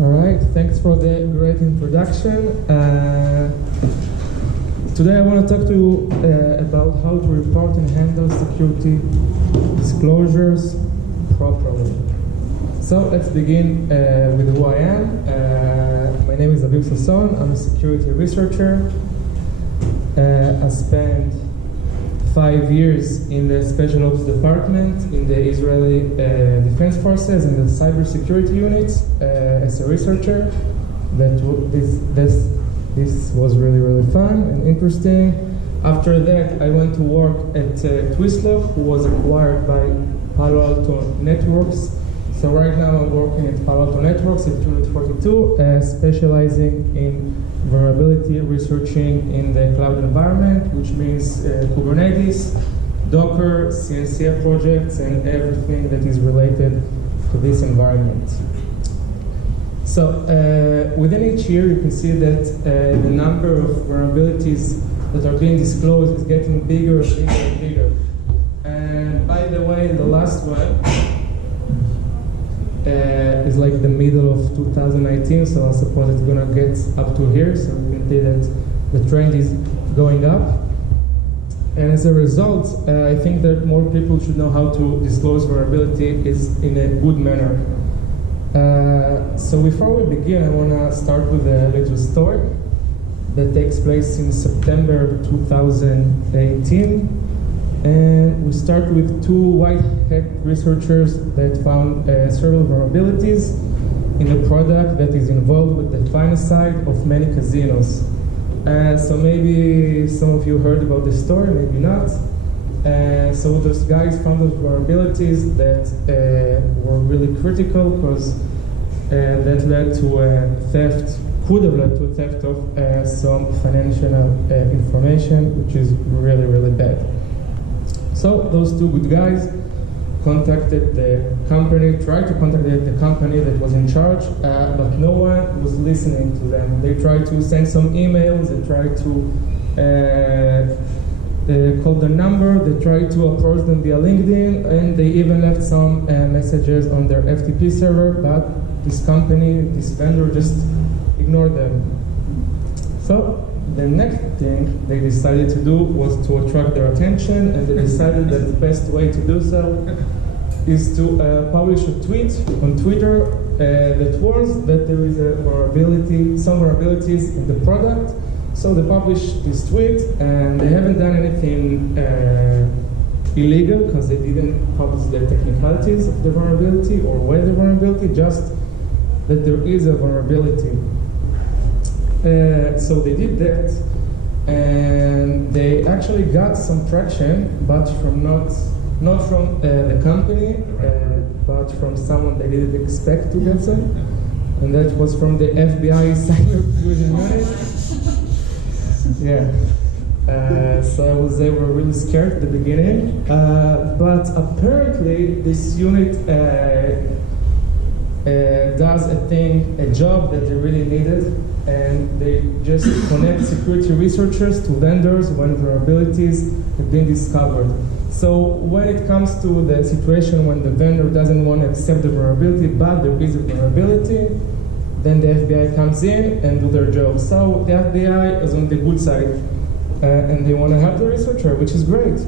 All right, thanks for the great introduction. Today I want to talk to you about how to report and handle security disclosures properly. So let's begin with who I am. My name is Aviv Sasson. I'm a security researcher. I spent 5 years in the Special Ops Department in the Israeli Defense Forces in the cybersecurity units as a researcher. This was really fun and interesting. After that, I went to work at Twistlock, who was acquired by Palo Alto Networks. So right now I'm working at Palo Alto Networks at Unit 42, specializing in vulnerability researching in the cloud environment, which means Kubernetes, Docker, CNCF projects, and everything that is related to this environment. So within each year, you can see that the number of vulnerabilities that are being disclosed is getting bigger and bigger. And by the way, the last one is like the middle of 2019, so I suppose it's gonna get up to here, so you can see that the trend is going up. And as a result, I think that more people should know how to disclose vulnerability is in a good manner. So before we begin, I wanna start with a little story that takes place in September 2018. And we start with two white-hat researchers that found several vulnerabilities in a product that is involved with the finance side of many casinos. So maybe some of you heard about this story, maybe not. So those guys found those vulnerabilities that were really critical because that led to a theft, could have led to a theft of some financial information, which is really bad. So those two good guys contacted the company, tried to contact the company that was in charge, but no one was listening to them. They tried to send some emails, they tried to call the number, they tried to approach them via LinkedIn, and they even left some messages on their FTP server, but this company, this vendor just ignored them. So the next thing they decided to do was to attract their attention, and they decided that the best way to do so is to publish a tweet on Twitter that warns that there is a vulnerability, some vulnerabilities in the product. So they published this tweet, and they haven't done anything illegal because they didn't publish the technicalities of the vulnerability or where the vulnerability, just that there is a vulnerability. So they did that, and they actually got some traction, but from not from the company, but from someone they didn't expect to get some, and that was from the FBI cyber fusion unit. Yeah. So they were really scared at the beginning, but apparently this unit does a job that they really needed, and they just connect security researchers to vendors when vulnerabilities have been discovered. So when it comes to the situation when the vendor doesn't want to accept the vulnerability, but there is a vulnerability, then the FBI comes in and do their job. So the FBI is on the good side, and they want to help the researcher, which is great.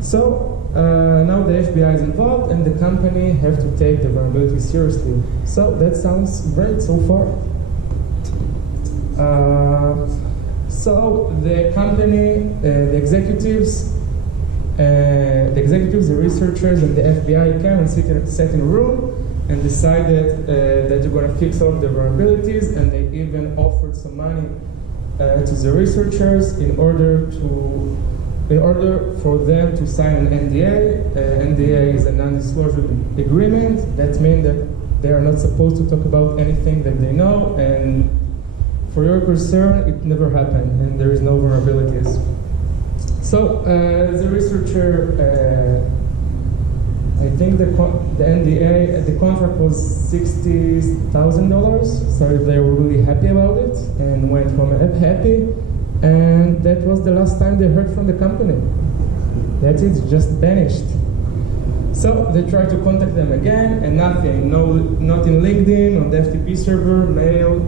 So now the FBI is involved, and the company have to take the vulnerability seriously. So that sounds great so far. So the company, the executives, the researchers, and the FBI came and sat in a room and decided that they're going to fix all the vulnerabilities, and they even offered some money to the researchers in order for them to sign an NDA. NDA is a non-disclosure agreement. That means that they are not supposed to talk about anything that they know, and for your concern, it never happened, and there is no vulnerabilities. So the researcher, I think the NDA, the contract was $60,000. So they were really happy about it and went home happy. And that was the last time they heard from the company. That's it, just vanished. So they try to contact them again, and nothing. No, not in LinkedIn, on the FTP server, mail,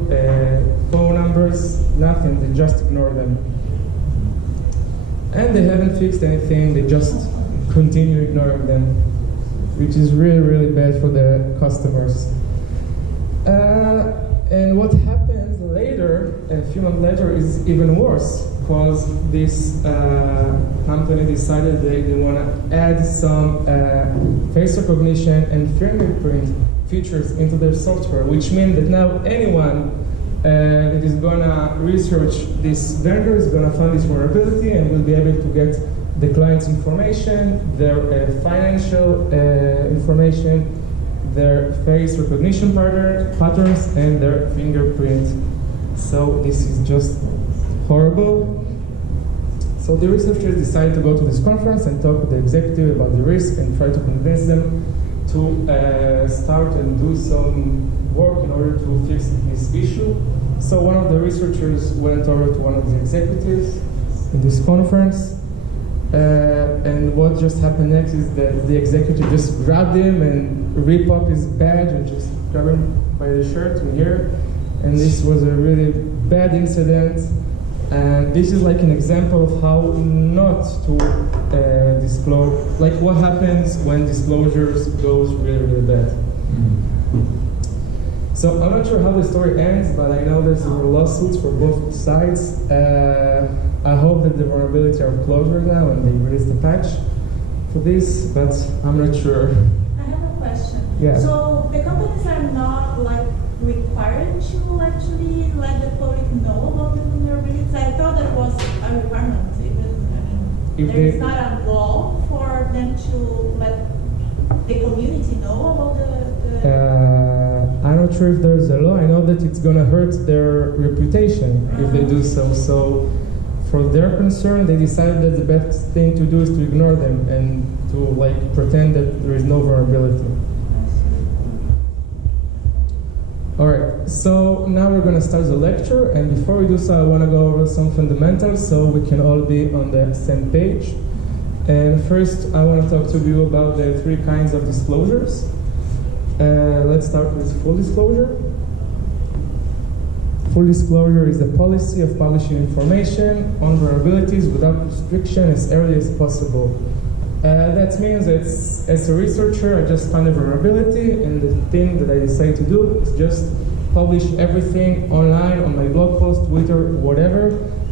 phone numbers, nothing. They just ignore them. And they haven't fixed anything. They just continue ignoring them, which is really, really bad for the customers. And what happens later, a few months later, is even worse, because this company decided they want to add some face recognition and fingerprint features into their software, which means that now anyone that is going to research this vendor is going to find this vulnerability and will be able to get the client's information, their financial information, their face recognition patterns, and their fingerprint. So this is just horrible. So the researchers decided to go to this conference and talk with the executive about the risk and try to convince them to start and do some work in order to fix this issue. So one of the researchers went over to one of the executives in this conference, and what just happened next is that the executive just grabbed him and ripped up his badge and just grabbed him by the shirt in here. And this was a really bad incident. And this is like an example of how not to disclose, like what happens when disclosures goes really, really bad. So I'm not sure how the story ends, but I know there's lawsuits for both sides. I hope that the vulnerabilities are closed right now and they release the patch for this, but I'm not sure. I have a question. Yeah. So the companies are not like required to actually let the public know about the vulnerabilities? I thought that was a requirement. There is not a law for them to let the community know about the I'm not sure if there's a law. I know that it's going to hurt their reputation if they do so. So for their concern, they decided that the best thing to do is to ignore them and to like pretend that there is no vulnerability. Alright, so now we're going to start the lecture, and before we do so, I want to go over some fundamentals so we can all be on the same page. And first, I want to talk to you about the three kinds of disclosures. Let's start with full disclosure. Full disclosure is the policy of publishing information on vulnerabilities without restriction as early as possible. That means that as a researcher, I just find a vulnerability, and the thing that I decide to do is just publish everything online on my blog post, Twitter, whatever,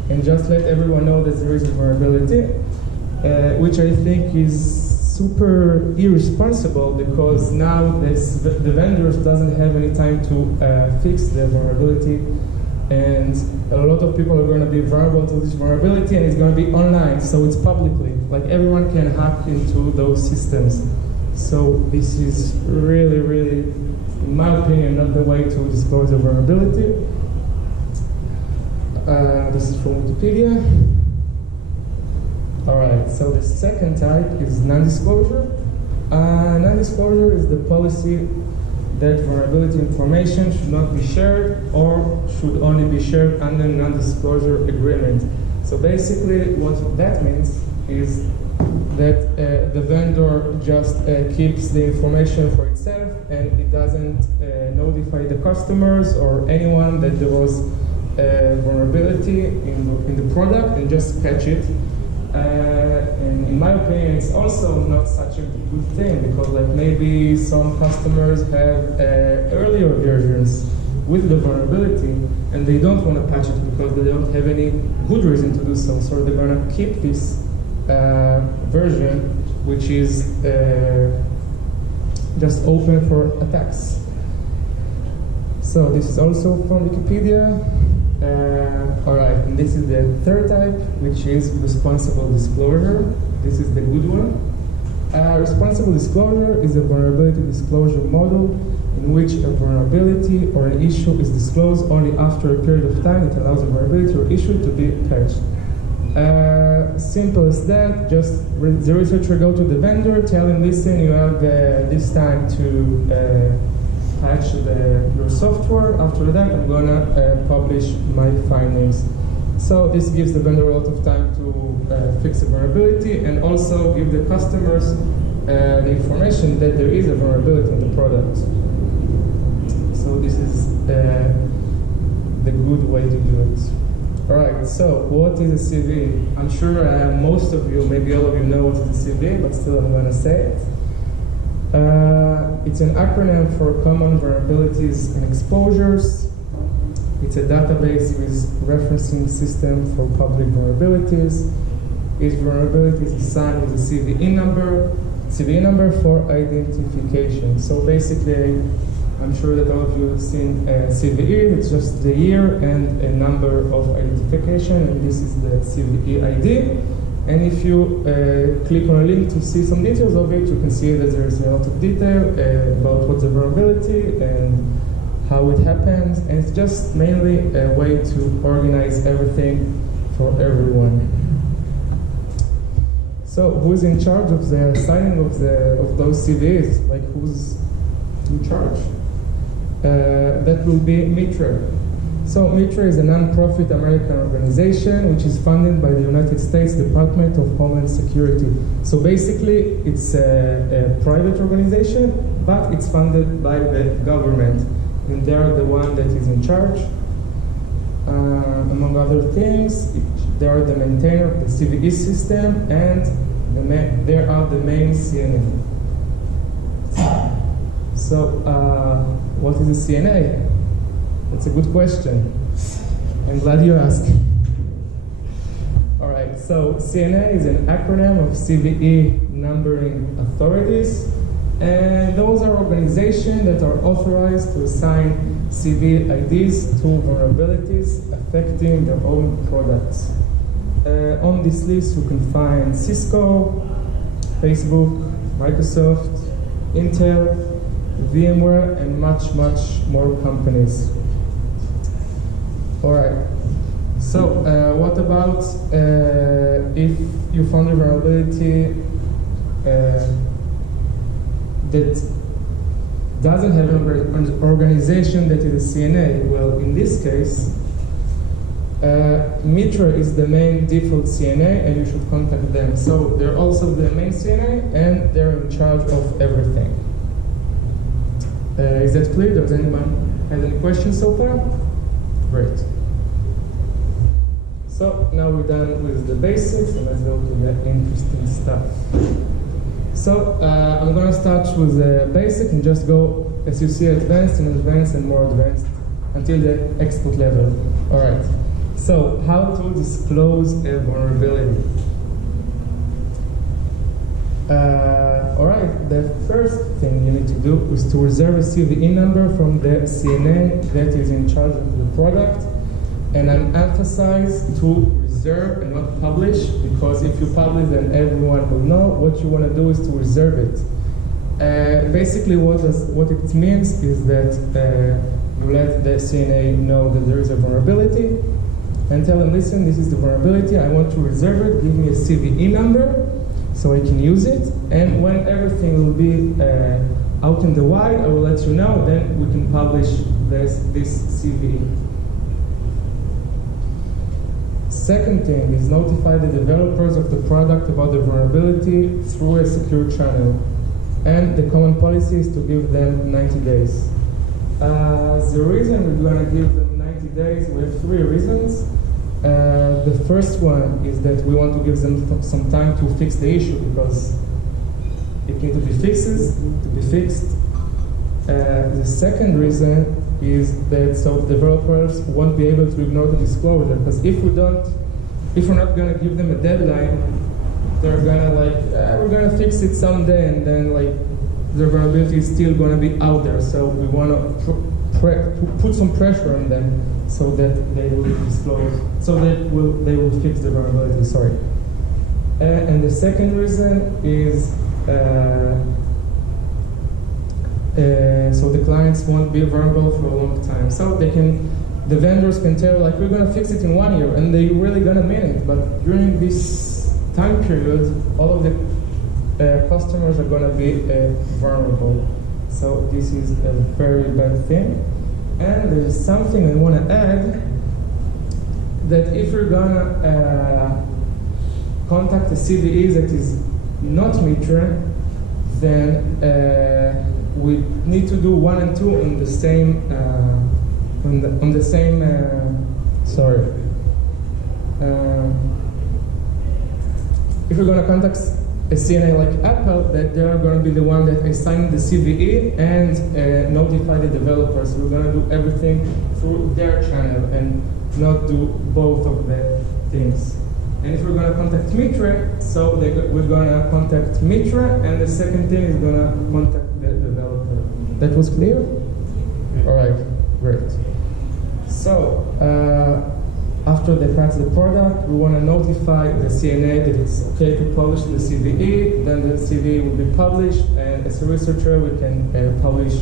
and just let everyone know that there is a vulnerability, which I think is super irresponsible, because now the vendors doesn't have any time to fix the vulnerability, and a lot of people are going to be vulnerable to this vulnerability, and it's going to be online, so it's publicly. Like everyone can hack into those systems. So this is really, really, in my opinion, not the way to disclose a vulnerability. This is from Wikipedia. All right, so the second type is non-disclosure. Non-disclosure is the policy that vulnerability information should not be shared or should only be shared under non-disclosure agreement. So basically what that means is that the vendor just keeps the information for itself, and it doesn't notify the customers or anyone that there was vulnerability in the product and just patch it. And in my opinion, it's also not such a good thing, because like maybe some customers have earlier versions with the vulnerability and they don't want to patch it because they don't have any good reason to do so. So they're going to keep this version, which is just open for attacks. So this is also from Wikipedia. Alright, and this is the third type, which is responsible disclosure. This is the good one. Responsible disclosure is a vulnerability disclosure model in which a vulnerability or an issue is disclosed only after a period of time that allows a vulnerability or issue to be patched. Simple as that. Just the researcher go to the vendor, tell him, listen, you have this time to patch your software. After that, I'm gonna publish my findings. So this gives the vendor a lot of time to fix the vulnerability, and also give the customers the information that there is a vulnerability in the product. So this is the good way to do it. All right, so what is a CVE? I'm sure most of you, maybe all of you know what is a CVE, but still I'm gonna say it. It's an acronym for Common Vulnerabilities and Exposures. It's a database with referencing system for public vulnerabilities. Each vulnerability is assigned with a CVE number for identification. So basically, I'm sure that all of you have seen CVE. It's just the year and a number of identification, and this is the CVE ID. And if you click on a link to see some details of it, you can see that there is a lot of detail about what's the vulnerability and how it happens. And it's just mainly a way to organize everything for everyone. So who's in charge of the signing of those CVEs? Like who's in charge? That will be MITRE. So MITRE is a non-profit American organization which is funded by the United States Department of Homeland Security. So basically it's a private organization, but it's funded by the government, and they are the one that is in charge. Among other things, they are the maintainer of the CVE system, and they are the main CNA. So what is a CNA? That's a good question. I'm glad you asked. All right, so CNA is an acronym of CVE numbering authorities, and those are organizations that are authorized to assign CVE IDs to vulnerabilities affecting their own products. On this list, you can find Cisco, Facebook, Microsoft, Intel, VMware, and much, much more companies. All right. So what about if you found a vulnerability that doesn't have an organization that is a CNA? Well, in this case, MITRE is the main default CNA, and you should contact them. So they're also the main CNA, and they're in charge of everything. Is that clear? Does anyone have any questions so far? Great. So now we're done with the basics, and let's go to the interesting stuff. So I'm going to start with the basic and just go, as you see, advanced and advanced and more advanced until the expert level. All right. So how to disclose a vulnerability? All right. The first thing you need to do is to reserve a CVE number from the CNA that is in charge of the product. And I'm emphasized to reserve and not publish, because if you publish, then everyone will know. What you want to do is to reserve it. Basically, what it means is that you let the CNA know that there is a vulnerability, and tell them, listen, this is the vulnerability. I want to reserve it. Give me a CVE number so I can use it. And when everything will be out in the wild, I will let you know. Then we can publish this CVE. Second thing is notify the developers of the product about the vulnerability through a secure channel. And the common policy is to give them 90 days. The reason we're going to give them 90 days, we have 3 reasons. The first one is that we want to give them some time to fix the issue, because it needs to be fixed. The second reason is that so developers won't be able to ignore the disclosure, because if we're not going to give them a deadline, they're gonna we're gonna fix it someday, and then the vulnerability is still going to be out there. So we want to put some pressure on them so that they will disclose, so that they will fix the vulnerability. Sorry. And the second reason is so the clients won't be vulnerable for a long time. So the vendors can tell, we're going to fix it in 1 year, and they're really going to mean it. But during this time period, all of the customers are going to be vulnerable. So this is a very bad thing. And there's something I want to add, that if you're going to contact a CVE that is not MITRE, then we need to do 1 and 2 on the same if you're going to contact a CNA like Apple, that they are going to be the one that assign the CVE and notify the developers. We're going to do everything through their channel and not do both of the things. And if we're going to contact MITRE, so we're going to contact MITRE, and the second thing is going to contact the developer. That was clear? All right, great. So, after they pass the product, we want to notify the CNA that it's okay to publish the CVE, then the CVE will be published, and as a researcher, we can publish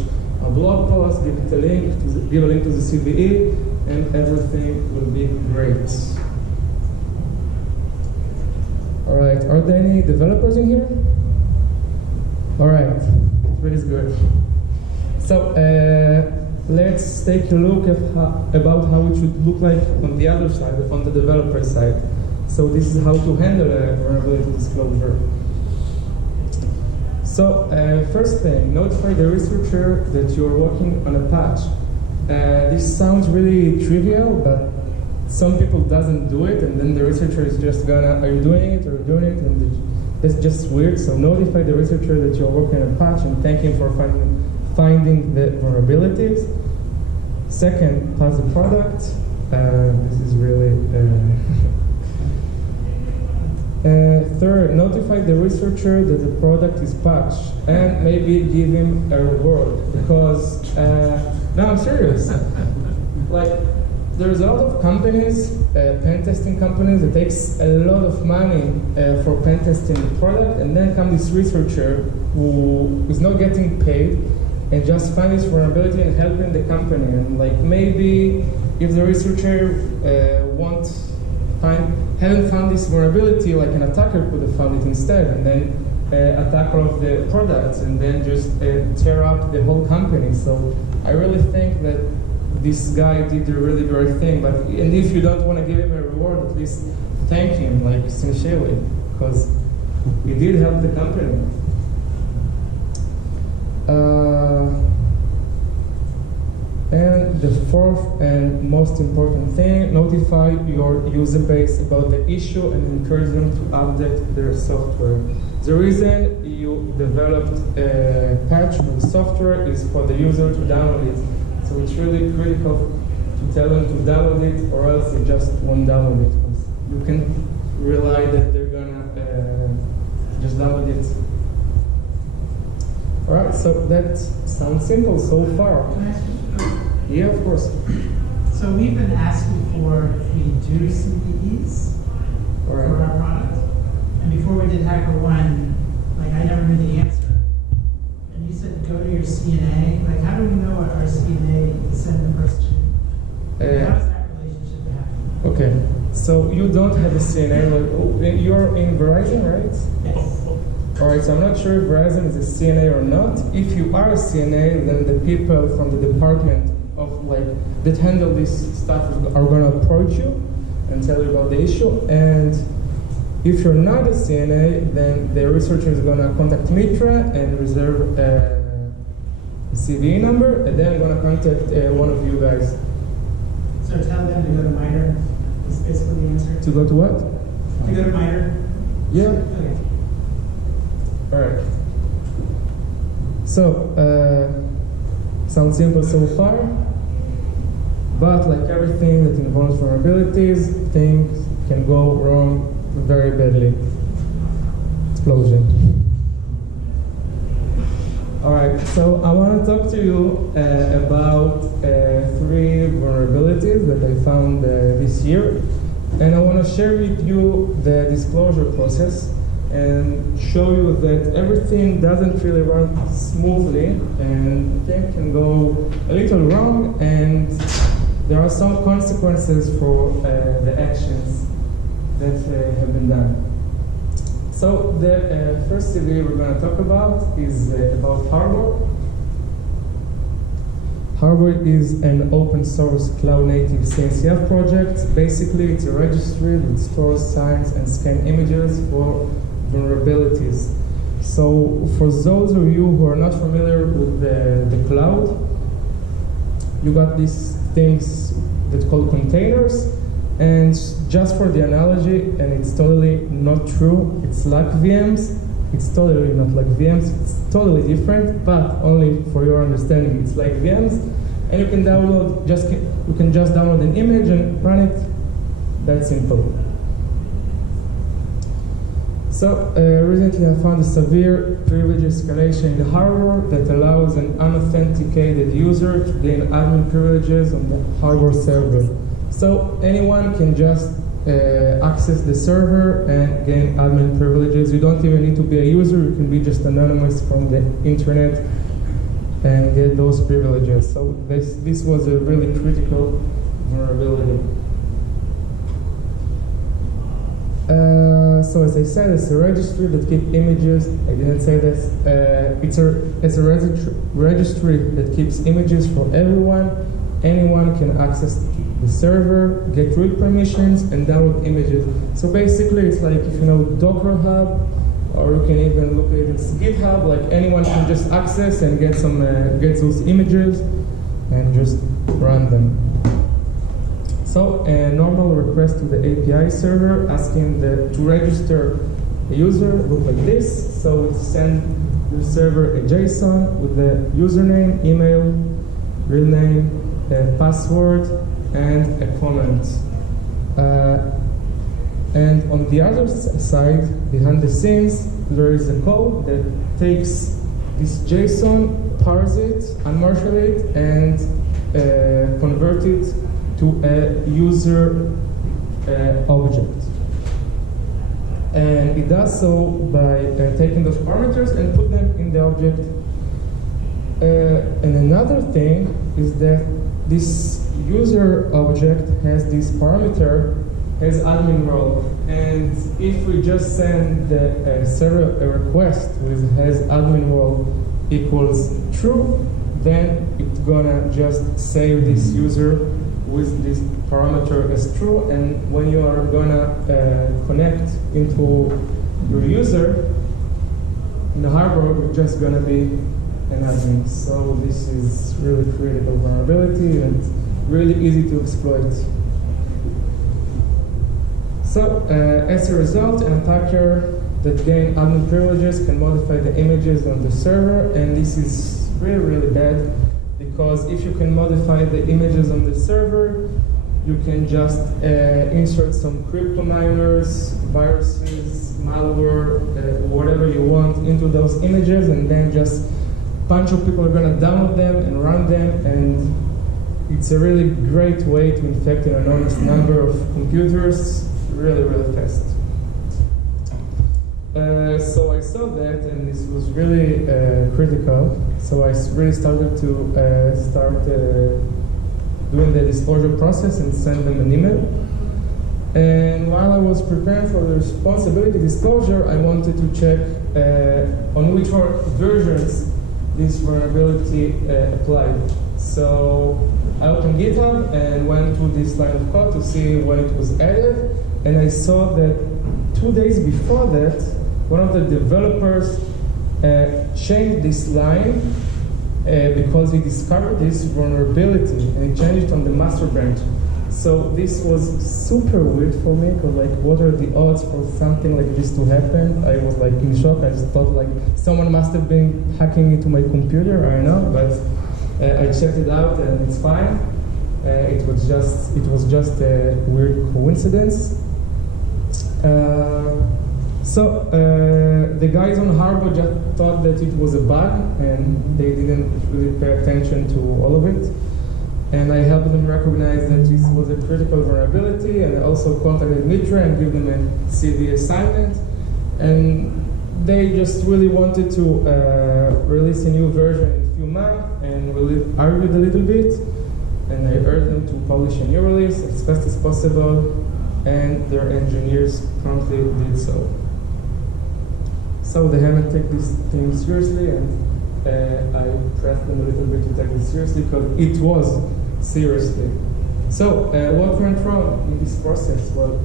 a blog post, give it a link, give a link to the CVE, and everything will be great. All right, are there any developers in here? All right, really good. So let's take a look at about how it should look like on the other side, on the developer side. So this is how to handle a vulnerability disclosure. So first thing, notify the researcher that you're working on a patch. This sounds really trivial, but some people doesn't do it, and then the researcher is just gonna, are you doing it, and that's just weird. So notify the researcher that you're working on a patch and thank him for finding the vulnerabilities. Second, pass the product. This is really... third, notify the researcher that the product is patched and maybe give him a reward, because, no, I'm serious. Like, there's a lot of companies, pen testing companies, that takes a lot of money for pen testing the product, and then comes this researcher who is not getting paid and just find this vulnerability and helping the company. And like maybe if the researcher hadn't found this vulnerability, like an attacker could have found it instead, and then attack all of the products, and then just tear up the whole company. So I really think that this guy did the really great thing, and if you don't want to give him a reward, at least thank him, like sincerely, because he did help the company. And the fourth and most important thing, notify your user base about the issue and encourage them to update their software. The reason you developed a patch for the software is for the user to download it. So it's really critical to tell them to download it, or else they just won't download it. You can rely that they're gonna just download it. All right, so that sounds simple so far. Can I ask you? Yeah, of course. So we've been asking for if we do CVEs for our product, and before we did HackerOne, like I never knew the answer. And you said go to your CNA. Like, how do we know what our CNA is sending the person to? How does that relationship happen? Okay, so you don't have a CNA. Like, you're in Verizon, right? Yes. All right, so I'm not sure if Verizon is a CNA or not. If you are a CNA, then the people from the department of that handle this stuff are going to approach you and tell you about the issue. And if you're not a CNA, then the researcher is going to contact MITRE and reserve a CVE number, and then I'm going to contact one of you guys. So tell them to go to MITRE is basically the answer. To go to what? To go to MITRE? Yeah. Okay. All right. So, sounds simple so far, but like everything that involves vulnerabilities, things can go wrong very badly. Explosion. All right, so I want to talk to you about 3 vulnerabilities that I found this year, and I want to share with you the disclosure process and show you that everything doesn't really run smoothly, and things can go a little wrong, and there are some consequences for the actions that have been done. So the first CVE we're going to talk about is about Harbor. Harbor is an open source cloud native CNCF project. Basically, it's a registry that stores, signs, and scan images for vulnerabilities. So for those of you who are not familiar with the cloud, you got these things that's called containers, and just for the analogy, and it's totally not true, it's like VMs. It's totally not like VMs, it's totally different, but only for your understanding, it's like VMs. And you can just download an image and run it. That simple. So recently I found a severe privilege escalation in the hardware that allows an unauthenticated user to gain admin privileges on the hardware server. So anyone can just access the server and gain admin privileges. You don't even need to be a user, you can be just anonymous from the internet and get those privileges. So this was a really critical vulnerability. So as I said, it's a registry that keeps images. I didn't say this. It's a registry that keeps images for everyone. Anyone can access the server, get root permissions, and download images. So basically, it's like if you know Docker Hub, or you can even look at it as GitHub. Like anyone can just access and get get those images and just run them. So a normal request to the API server asking to register a user look like this. So we send the server a JSON with the username, email, real name, password, and a comment. And on the other side, behind the scenes, there is a code that takes this JSON, parse it, unmarshal it, and convert it to a user object. And it does so by taking those parameters and put them in the object. And another thing is that this user object has this parameter, has admin role. And if we just send the server a request with has admin role equals true, then it's gonna just save this user with this parameter as true, and when you are gonna connect into your user in the hardware, it's just gonna be an admin. So this is really critical vulnerability and really easy to exploit. So as a result, an attacker that gains admin privileges can modify the images on the server, and this is really, really bad. Because if you can modify the images on the server, you can just insert some crypto miners, viruses, malware, whatever you want into those images, and then just a bunch of people are going to download them and run them, and it's a really great way to infect an enormous number of computers really, really fast. So I saw that, and this was really critical. So I really started to doing the disclosure process and send them an email. And while I was preparing for the responsibility disclosure, I wanted to check on which versions this vulnerability applied. So I opened GitHub and went through this line of code to see when it was added, and I saw that 2 days before that, one of the developers changed this line because he discovered this vulnerability, and he changed it on the master branch. So this was super weird for me, because like, what are the odds for something like this to happen? I was like in shock. I just thought like someone must have been hacking into my computer. I don't know, but I checked it out and it's fine. It was just a weird coincidence. So the guys on Harbor just thought that it was a bug, and they didn't really pay attention to all of it. And I helped them recognize that this was a critical vulnerability, and I also contacted MITRE and gave them a CV assignment. And they just really wanted to release a new version in a few months, and we argued a little bit, and I urged them to publish a new release as fast as possible, and their engineers promptly did so. So they haven't taken this thing seriously, and I pressed them a little bit to take it seriously, because it was seriously. So what went wrong in this process? Well,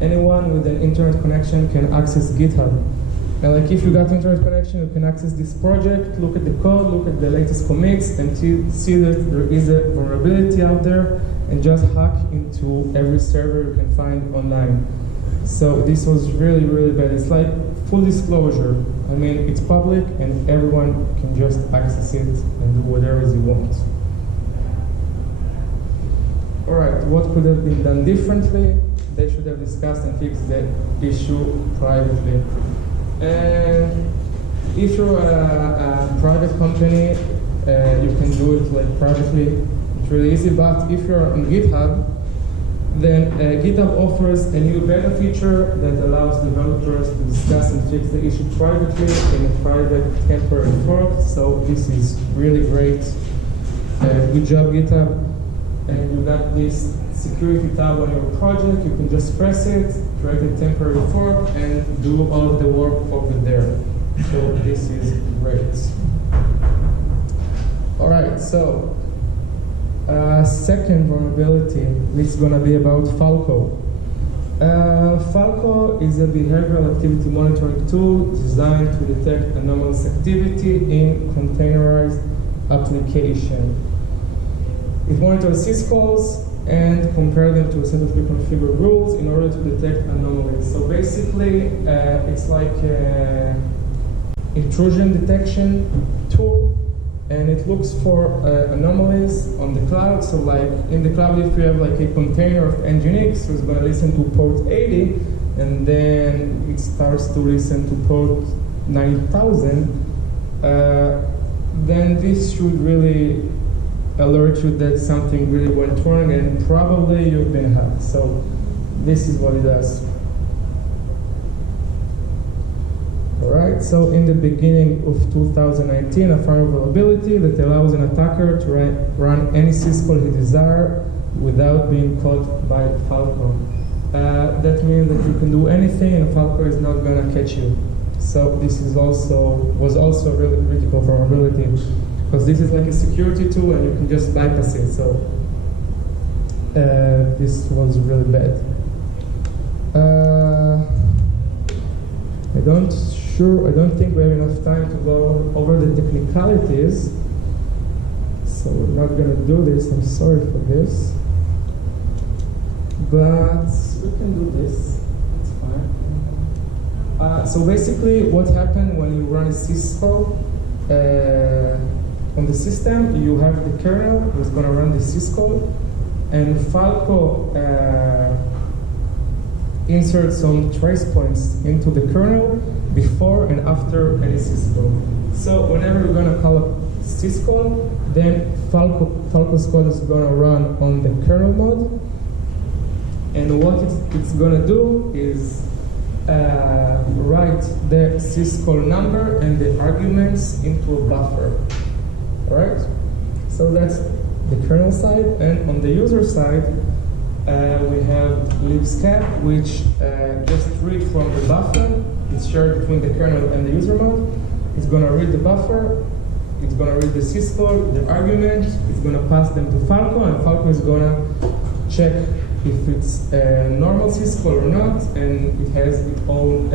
anyone with an internet connection can access GitHub, And like if you got internet connection, you can access this project, look at the code, look at the latest commits, and see that there is a vulnerability out there, and just hack into every server you can find online. So this was really, really bad. It's like full disclosure. I mean, it's public, and everyone can just access it and do whatever he wants. All right, what could have been done differently? They should have discussed and fixed the issue privately. And if you're a private company, you can do it like privately. It's really easy. But if you're on GitHub, then GitHub offers a new beta feature that allows developers to discuss and fix the issue privately in a private temporary fork. So this is really great. Good job, GitHub. And you got this security tab on your project. You can just press it, create a temporary fork, and do all of the work over there. So this is great. All right, so second vulnerability is going to be about Falco. Falco is a behavioral activity monitoring tool designed to detect anomalous activity in containerized application. It monitors syscalls and compare them to a set of preconfigured rules in order to detect anomalies. So basically, it's like an intrusion detection tool, and it looks for anomalies on the cloud. So like in the cloud, if you have like a container of Nginx, so it's going to listen to port 80, and then it starts to listen to port 9000, then this should really alert you that something really went wrong and probably you've been hacked. So this is what it does. All right, so in the beginning of 2019, I found a vulnerability that allows an attacker to run any syscall he desires without being caught by Falco. That means that you can do anything and Falco is not going to catch you. So this is was also a really critical vulnerability, because this is like a security tool and you can just bypass it. So this was really bad. I don't think we have enough time to go over the technicalities, so we're not going to do this. I'm sorry for this, but we can do this. It's fine. So basically, what happened when you run a syscall on the system, you have the kernel who's going to run the syscall, and Falco inserts some trace points into the kernel before and after any syscall. So whenever you're going to call a syscall, then Falco's code is going to run on the kernel mode, and what it's going to do is write the syscall number and the arguments into a buffer. All right? So that's the kernel side, and on the user side, we have libscap, which just read from the buffer. It's shared between the kernel and the user mode. It's going to read the buffer. It's going to read the syscall, the argument. It's going to pass them to Falco, and Falco is going to check if it's a normal syscall or not, and it has its own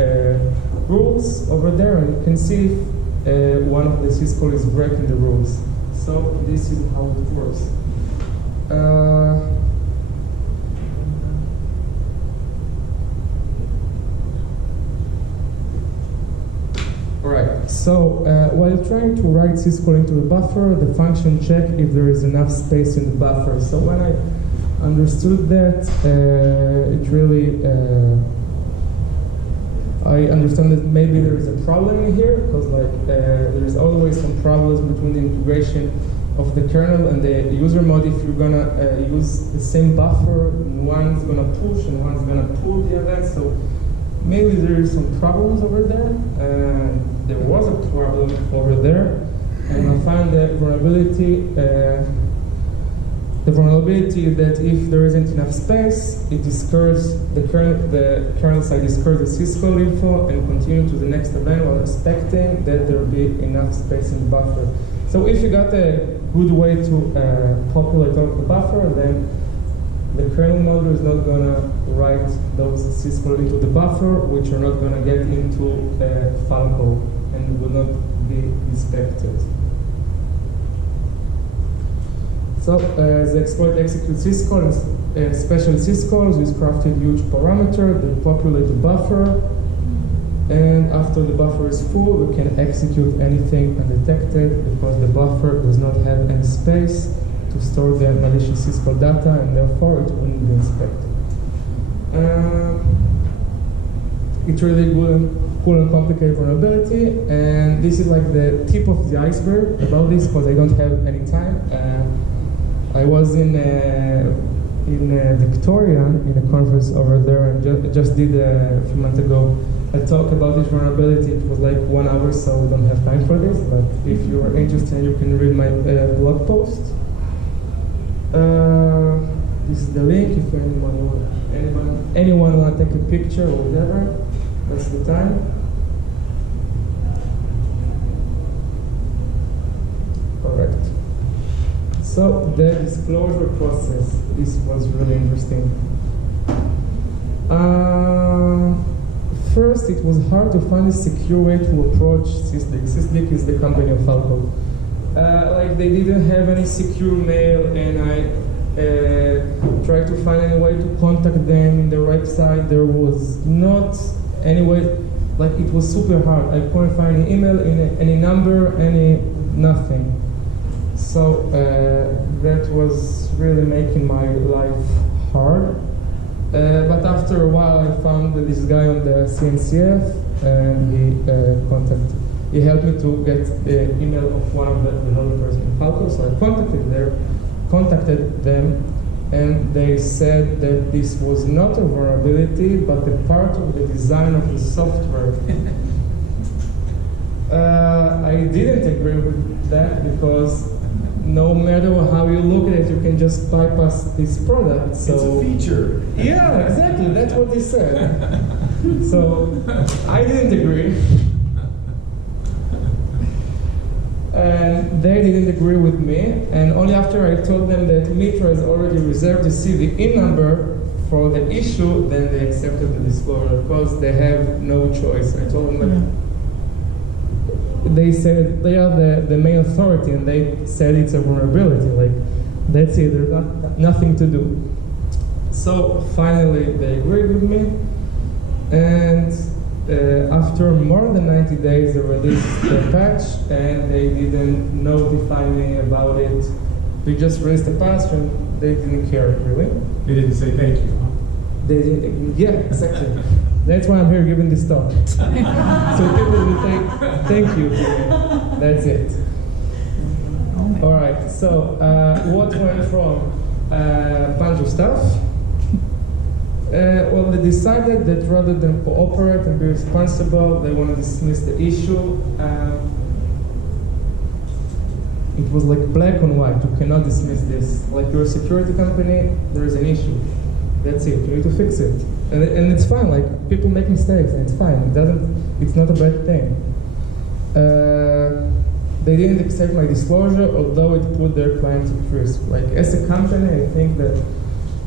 rules over there, and you can see if one of the syscall is breaking the rules. So this is how it works. Alright, so while trying to write syscall into the buffer, the function check if there is enough space in the buffer. So when I understood that, it really, I understand that maybe there is a problem in here, because like there's always some problems between the integration of the kernel and the user mode. If you're gonna use the same buffer, one's gonna push and one's gonna pull the event. So maybe there is some problems over there. There was a problem over there, and I found that vulnerability. The vulnerability that if there isn't enough space, it discards the kernel side discards the syscall info and continue to the next event while expecting that there will be enough space in the buffer. So if you got a good way to populate all of the buffer, then the kernel module is not going to write those syscalls into the buffer, which are not going to get into Falco and will not be inspected. So the exploit execute syscalls, special syscalls with crafted huge parameter that populate the buffer. And after the buffer is full, we can execute anything undetected because the buffer does not have any space to store the malicious syscall data, and therefore it wouldn't be inspected. It's really cool and complicated vulnerability, and this is like the tip of the iceberg about this because I don't have any time. I was in Victoria in a conference over there, and just did a few months ago a talk about this vulnerability. It was like 1 hour, so we don't have time for this. But if you are interested, you can read my blog post. This is the link. If anyone want to take a picture or whatever, that's the time. Correct. So the disclosure process. This was really interesting. First, it was hard to find a secure way to approach Sysdig. Sysdig is the company of Falco. Like they didn't have any secure mail, and I tried to find any way to contact them in the website. There was not any way, like it was super hard. I couldn't find any email, any number, nothing. So that was really making my life hard. But after a while, I found this guy on the CNCF, and he helped me to get the email of one of the developers in Falco. So I contacted them, and they said that this was not a vulnerability, but a part of the design of the software. I didn't agree with that because no matter how you look at it, you can just bypass this product. So it's a feature. Yeah, exactly. That's what they said. So I didn't agree. And they didn't agree with me. And only after I told them that MITRE has already reserved the CVE number for the issue, then they accepted the disclosure because they have no choice. I told them that. They said they are the main authority, and they said it's a vulnerability. Like, that's it, there's nothing to do. So finally, they agreed with me, and after more than 90 days, they released the patch, and they didn't notify me about it. We just released the patch, and they didn't care, really. They didn't say thank you, huh? They didn't, yeah, exactly. That's why I'm here giving this talk. So people will say thank you to me. That's it. All right, so what went wrong? A bunch of stuff. Well, they decided that rather than cooperate and be responsible, they want to dismiss the issue. It was like black and white. You cannot dismiss this. Like, you're a security company, there is an issue. That's it. You need to fix it. And it's fine, like, people make mistakes, and it's fine. It's not a bad thing. They didn't accept my disclosure, although it put their clients at risk. Like, as a company, I think that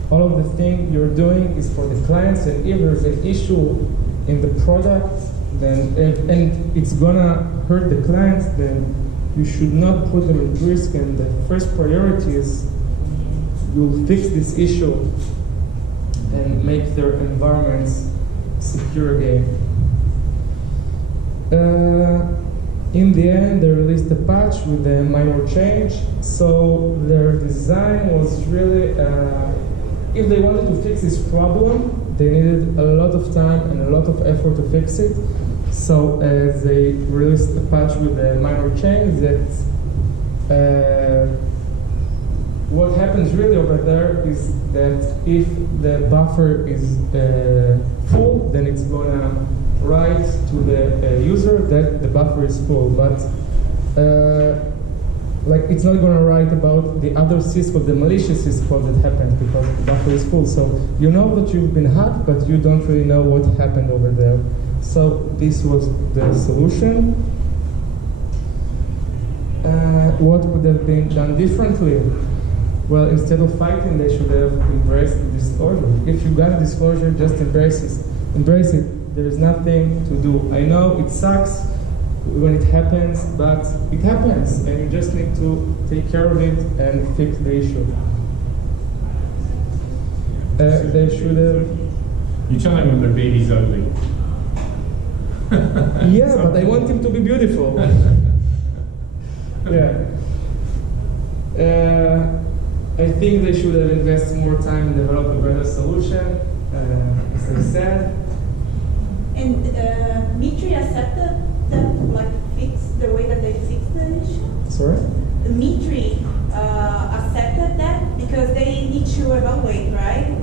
all of the things you're doing is for the clients, and if there's an issue in the product, then, and it's gonna hurt the clients, then you should not put them at risk, and the first priority is you'll fix this issue and make their environments secure again. In the end, they released a patch with a minor change. So their design was really, if they wanted to fix this problem, they needed a lot of time and a lot of effort to fix it. So they released a patch with a minor change that what happens really over there is that if the buffer is full, then it's gonna write to the user that the buffer is full. But like, it's not gonna write about the other syscall, the malicious syscall that happened because the buffer is full. So you know that you've been hacked, but you don't really know what happened over there. So this was the solution. What would have been done differently? Well, instead of fighting, they should have embraced the disclosure. If you got a disclosure, just embrace it. Embrace it. There is nothing to do. I know it sucks when it happens, but it happens, and you just need to take care of it and fix the issue. They should have. You tell them when their baby's ugly. Yeah, but I want him to be beautiful. Yeah. I think they should have invested more time in developing a better solution, as I said. And MITRE accepted that, like, fix the way that they fixed the issue? Sorry? MITRE accepted that because they need to evaluate, right?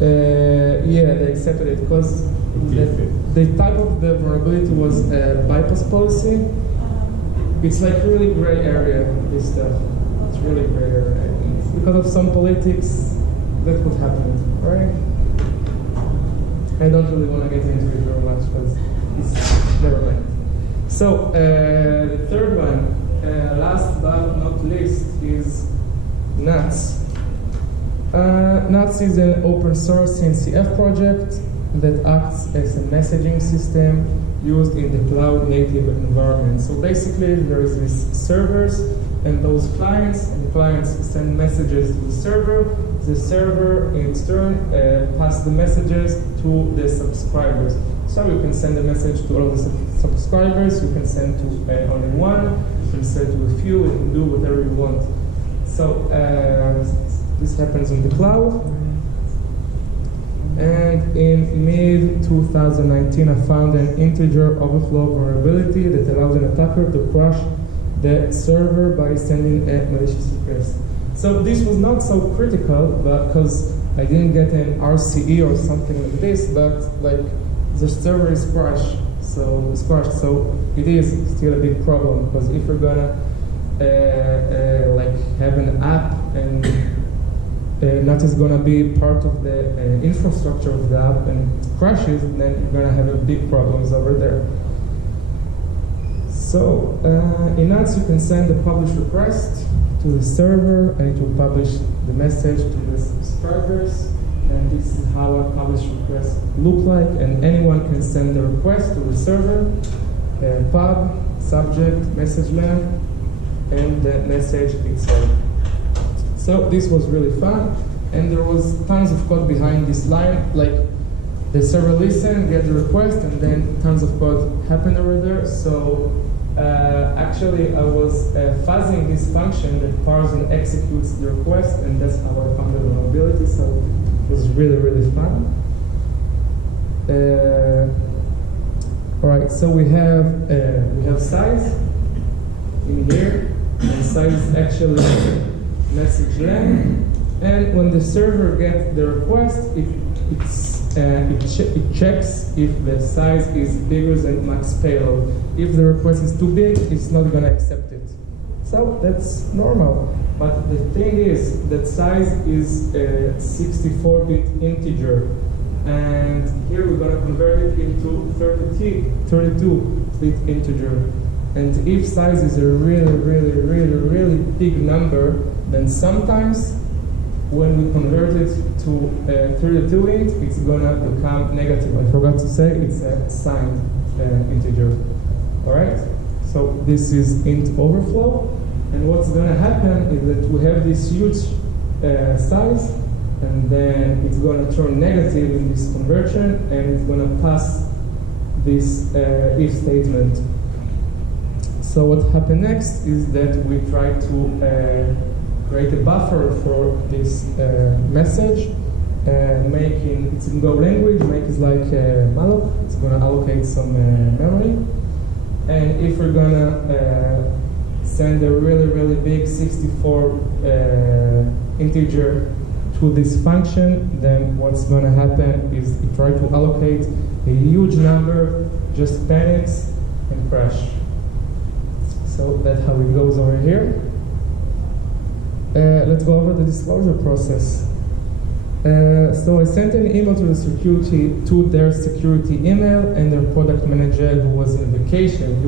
Yeah, they accepted it because the type of the vulnerability was bypass policy. It's like really gray area, this stuff. It's really gray area. Because of some politics, that's what happened, right? I don't really want to get into it very much because it's never mind. So, the third one, last but not least, is NUTS. NUTS is an open source CNCF project that acts as a messaging system used in the cloud native environment. So basically there is these servers and those clients, and the clients send messages to the server. The server in turn passes the messages to the subscribers. So you can send a message to all of the subscribers, you can send to only one, you can send to a few, you can do whatever you want. So this happens in the cloud. And in mid-2019, I found an integer overflow vulnerability that allows an attacker to crash the server by sending a malicious request. So this was not so critical, because I didn't get an RCE or something like this, but like the server is crashed, so it's crashed. So it is still a big problem, because if you're gonna like have an app and that is going to be part of the infrastructure of the app and crashes, then you're going to have a big problems over there. So in NUTS you can send a publish request to the server and it will publish the message to the subscribers, and this is how a publish request look like, and anyone can send the request to the server, pub, subject, message length, and the message itself. So this was really fun, and there was tons of code behind this line. Like the server listened, get the request, and then tons of code happened over there. So actually, I was fuzzing this function that parses and executes the request, and that's how I found the vulnerability. So it was really, really fun. All right, so we have size in here, and size is actually message length, and when the server gets the request, it checks if the size is bigger than max payload. If the request is too big, it's not going to accept it. So that's normal. But the thing is that size is a 64-bit integer, and here we're going to convert it into 32-bit integer. And if size is a really, really, really, really big number, then sometimes when we convert it to 32-int, it's gonna become negative. I forgot to say it's a signed integer. All right? So this is int overflow, and what's gonna happen is that we have this huge size, and then it's gonna turn negative in this conversion, and it's gonna pass this if statement. So what happened next is that we try to create a buffer for this message, making it's in Go language, make it like malloc. It's going to allocate some memory, and if we're going to send a really, really big 64 integer to this function, then what's going to happen is it try to allocate a huge number, just panics and crash. So that's how it goes over here. Let's go over the disclosure process. So I sent an email to their security email, and their product manager, who was on vacation,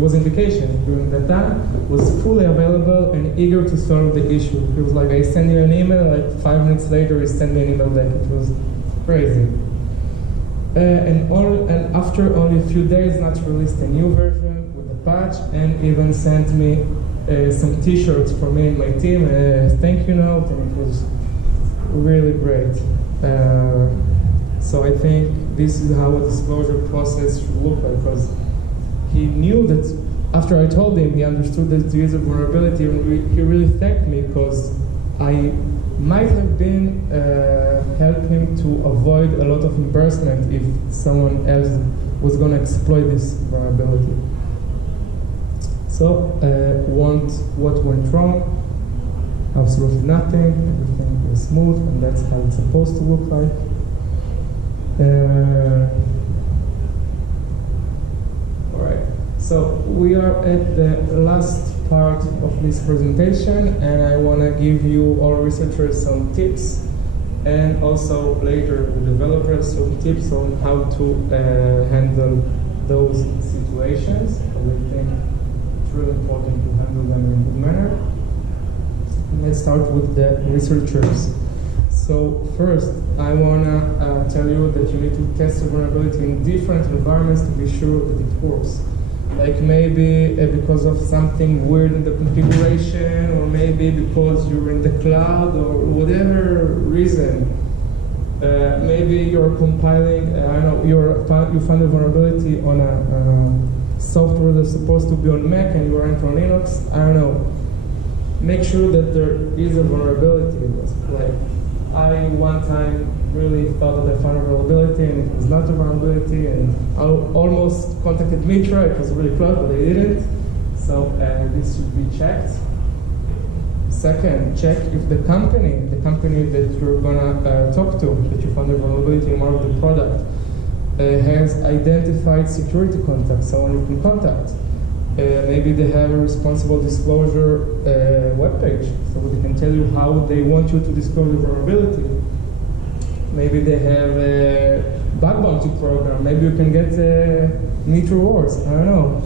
during that time, was fully available and eager to solve the issue. He was like, I sent you an email, like 5 minutes later he sent me an email back. It was crazy. And after only a few days, NAT released a new version with a patch, and even sent me some t-shirts for me and my team, thank you note, and it was really great. So I think this is how a disclosure process should look like, because he knew that after I told him, he understood that there is a vulnerability, and he really thanked me, because I might have been helped him to avoid a lot of embarrassment if someone else was going to exploit this vulnerability. So, what went wrong? Absolutely nothing. Everything was smooth, and that's how it's supposed to look like. All right. So we are at the last part of this presentation, and I want to give you, all researchers, some tips, and also later the developers some tips on how to handle those situations. I think it's really important to handle them in a good manner. Let's start with the researchers. So first, I want to tell you that you need to test the vulnerability in different environments to be sure that it works. Like maybe because of something weird in the configuration, or maybe because you're in the cloud, or whatever reason. Maybe you're compiling, I don't know, you found a vulnerability on a software that's supposed to be on Mac and you are running on Linux, I don't know. Make sure that there is a vulnerability. Like, I one time really thought that I found a vulnerability and it was not a vulnerability, and I almost contacted MITRE. It was really close, but they didn't. So this should be checked. Second, check if the company that you're gonna talk to, that you found a vulnerability in one of the product, has identified security contacts, someone you can contact. Maybe they have a responsible disclosure webpage, so they can tell you how they want you to disclose the vulnerability. Maybe they have a bug bounty program. Maybe you can get MITRE rewards. I don't know.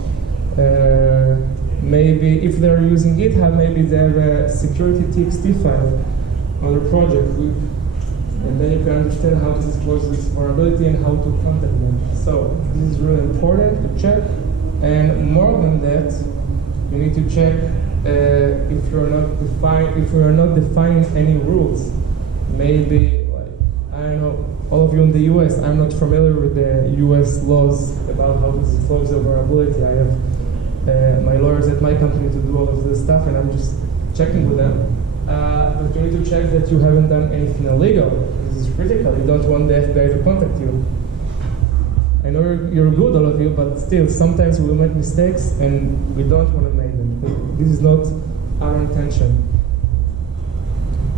Maybe if they're using GitHub, maybe they have a security TXT file on the project, and then you can understand how to disclose this vulnerability and how to contact them. So this is really important to check. And more than that, you need to check if you're not defining any rules. Maybe, like, I don't know, all of you in the US, I'm not familiar with the US laws about how to disclose the vulnerability. I have my lawyers at my company to do all of this stuff, and I'm just checking with them. But you need to check that you haven't done anything illegal. This is critical. You don't want the FBI to contact you. I know you're good, all of you, but still, sometimes we make mistakes, and we don't want to make them. This is not our intention.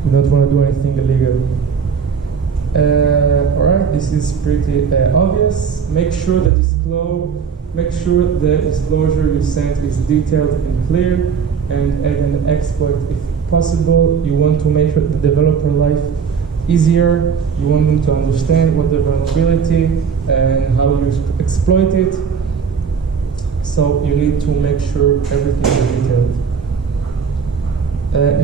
We don't want to do anything illegal. All right, this is pretty obvious. Make sure the disclosure you sent is detailed and clear, and add an exploit if possible. You want to make the developer life easier. You want them to understand what the vulnerability and how you exploit it. So you need to make sure everything is detailed.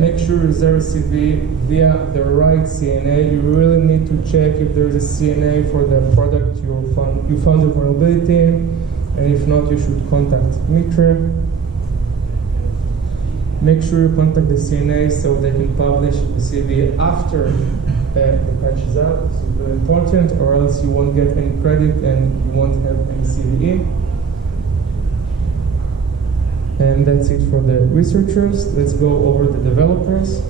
Make sure you reserve CV via the right CNA. You really need to check if there is a CNA for the product you found a vulnerability in, and if not, you should contact MITRE. Make sure you contact the CNA so they can publish the CV after the patch is out. It's very important, or else you won't get any credit and you won't have any CVE. And that's it for the researchers. Let's go over the developers.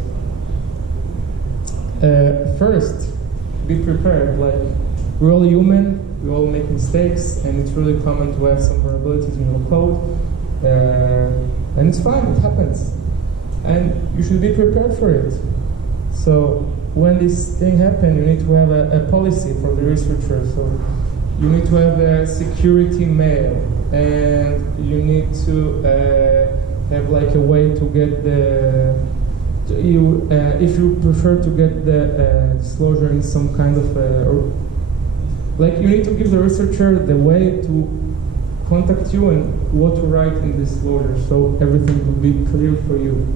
First, be prepared. Like, we're all human, we all make mistakes, and it's really common to have some vulnerabilities in your code. And it's fine, it happens. And you should be prepared for it. So when this thing happens, you need to have a policy for the researchers. So you need to have a security mail, and you need to have like a way to get if you prefer to get the disclosure in some kind of, like you need to give the researcher the way to contact you and what to write in disclosure, so everything will be clear for you.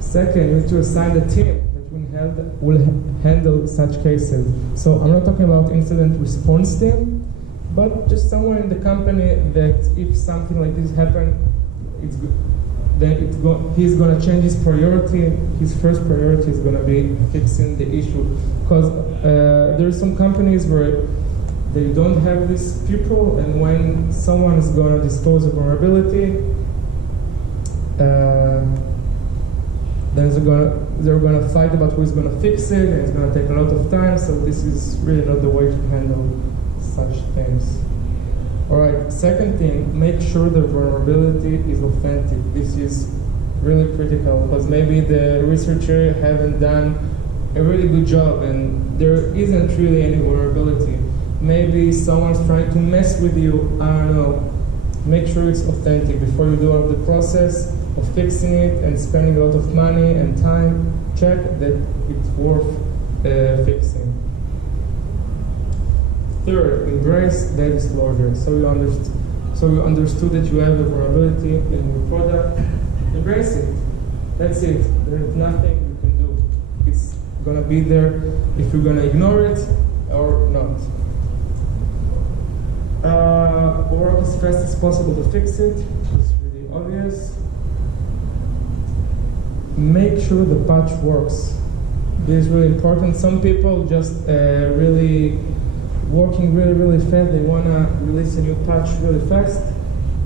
Second, you need to assign a team that will handle such cases. So I'm not talking about incident response team, but just someone in the company that if something like this happens, he's going to change his priority. His first priority is going to be fixing the issue. Because there are some companies where they don't have these people, and when someone is going to disclose a vulnerability, then they're going to fight about who's going to fix it, and it's going to take a lot of time, so this is really not the way to handle such things. Alright, second thing, make sure the vulnerability is authentic. This is really critical, because maybe the researcher haven't done a really good job, and there isn't really any vulnerability. Maybe someone's trying to mess with you, I don't know. Make sure it's authentic before you do all the process of fixing it and spending a lot of money and time. Check that it's worth fixing. Third, embrace the disclosure. So you understood that you have a vulnerability in your product. Embrace it. That's it. There's nothing you can do. It's gonna be there if you're gonna ignore it or not. Work as fast as possible to fix it. It's really obvious. Make sure the patch works. This is really important. Some people just really working really fast. They want to release a new patch really fast,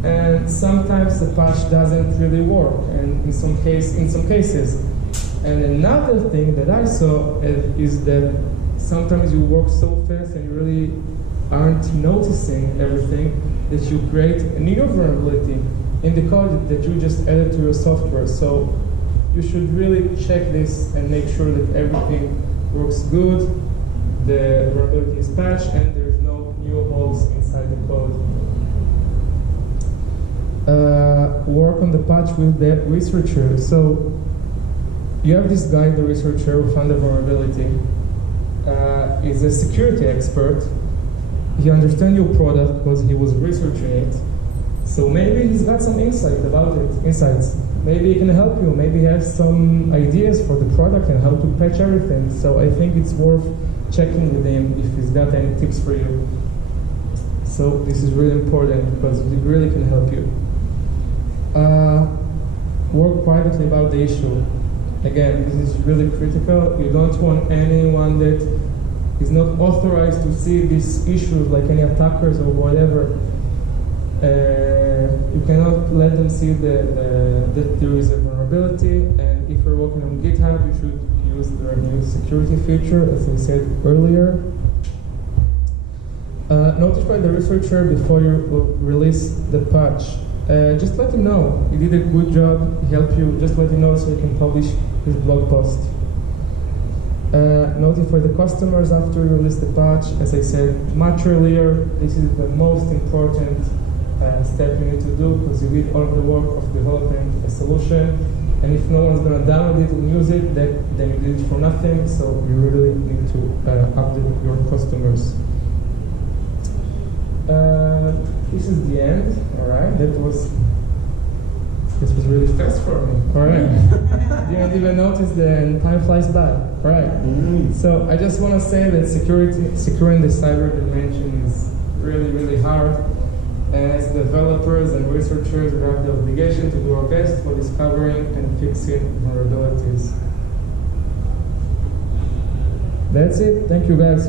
and sometimes the patch doesn't really work. And in some cases. And another thing that I saw is that sometimes you work so fast and you really aren't noticing everything that you create a new vulnerability in the code that you just added to your software. So you should really check this and make sure that everything works good, the vulnerability is patched, and there's no new holes inside the code. Work on the patch with the researcher. So you have this guy, the researcher, who found the vulnerability. He's a security expert. He understands your product because he was researching it. So maybe he's got some insights. Maybe he can help you. Maybe he has some ideas for the product and how to patch everything. So I think it's worth checking with him if he's got any tips for you. So this is really important because it really can help you. Work privately about the issue. Again, this is really critical. You don't want anyone that is not authorized to see these issues, like any attackers or whatever. You cannot let them see that there is a vulnerability, and if you're working on GitHub, you should use their new security feature, as I said earlier. Notify the researcher before you release the patch. Just let him know. He did a good job, he helped you. Just let him know so he can publish his blog post. Notify the customers after you release the patch. As I said much earlier, this is the most important step you need to do, because you did all of the work of developing a solution, and if no one's going to download it and use it, then you did it for nothing. So you really need to update your customers. This is the end. All right, this was really fast for me. All right, didn't even notice the time flies by. All right. So I just want to say that securing the cyber dimension is really hard. As developers and researchers, we have the obligation to do our best for discovering and fixing vulnerabilities. That's it. Thank you, guys.